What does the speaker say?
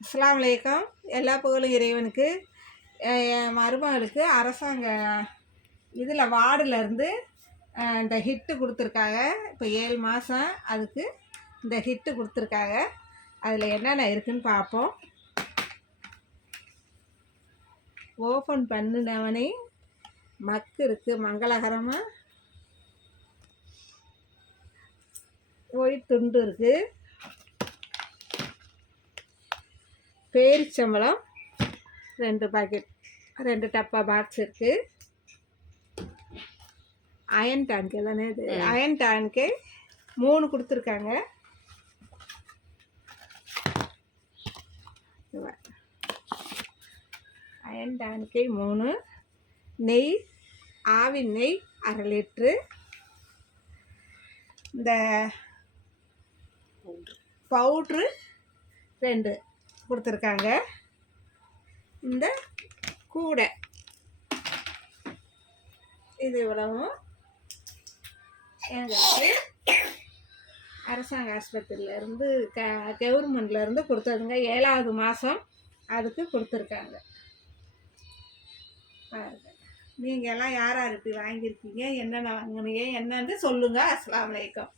அஸ்ஸலாமு அலைக்கும். எல்லா புகழும் இறைவனுக்கு. என் மருமகளுக்கு அரசாங்க இதில் வார்டுலேருந்து இந்த ஹிட்டு கொடுத்துருக்காங்க. இப்போ 7 மாதம் அதுக்கு இந்த ஹிட்டு கொடுத்துருக்காங்க. அதில் என்னென்ன இருக்குதுன்னு பார்ப்போம். ஓப்பன் பண்ணினவனே மக்கு இருக்குது, மங்களகரமாக ஒயிட் துண்டு இருக்குது, பேரிச்சம்பழம் 2 பாக்கெட், 2 டப்பா பாக்ஸ் இருக்குது. அயன் டேங்க்கு தானே இது, அயன் டேங்க்கு 3 கொடுத்துருக்காங்க. அயன் டேங்க்கு 3, நெய், ஆவி நெய் 1/2 லிட்ரு, இந்த பவுட்ரு 2 கொடுத்துருக்காங்க. இந்த கூடை இது இவ்வளவும் எங்களுக்கு அரசாங்க ஆஸ்பத்திரியிலேருந்து கவர்மெண்ட்லேருந்து கொடுத்ததுங்க. 7வது மாதம் அதுக்கு கொடுத்துருக்காங்க. நீங்கள் எல்லாம் யார் யார் இப்படி வாங்கியிருக்கீங்க, என்னென்ன வாங்கினீங்க என்னன்னு சொல்லுங்கள். அஸ்ஸலாமு அலைக்கும்.